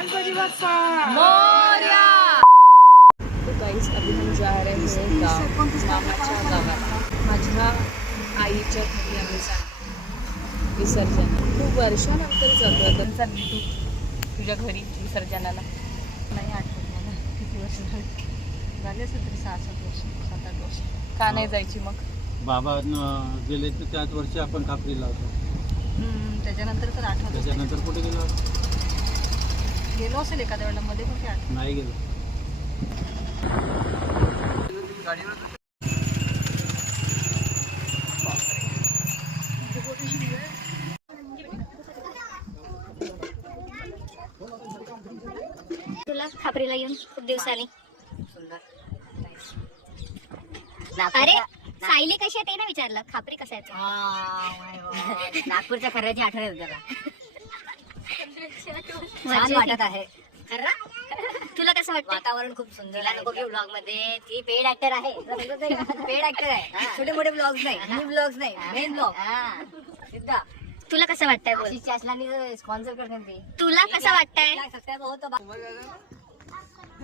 गणपती बाप्पा मोरया। तो गाइस अभी हम जा रहे हैं गाँव, मामाच्या गावात। माझ्या आईच्या घरी आम्ही जातो विसर्जन। खूप वर्षानंतर जातो आता। चालली तू तुझ्या घरी विसर्जनाला? नाही आठवत मला किती वर्ष झाले असेल तरी 6-7 वर्ष 7-8 वर्ष. का नाही जायची मग? बाबा गेले तर त्याच वर्षी आपण कापरीला होतो. त्याच्यानंतर तर आठवत त्याच्यानंतर कुठे गेलो? गेलो असेल एखाद्या वेळेला मध्ये पण काय आठवत नाही गेलो. तुला खापरीला येऊन खूप दिवसांनी. अरे सायली कशी आहे ते ना विचारलं, खापरी कसं आहे? नागपूरच्या खऱ्याची आठवण येते त्याला. छान मजा वाटत आहे. तुला कसं वाटतं? वातावरण खूप सुंदर आहे. नको की ब्लॉग मध्ये ती पेड ऍक्टर आहे. पेड ऍक्टर आहे. छोटे मोठे ब्लॉग्स नाही, मिनी ब्लॉग्स नाही, मेन ब्लॉग सिद्धा. तुला कसं वाटतंय बोल? आशिष चाचलानी स्पॉन्सर करते ते. तुला कसं वाटतंय? सबस्क्राईब होतं.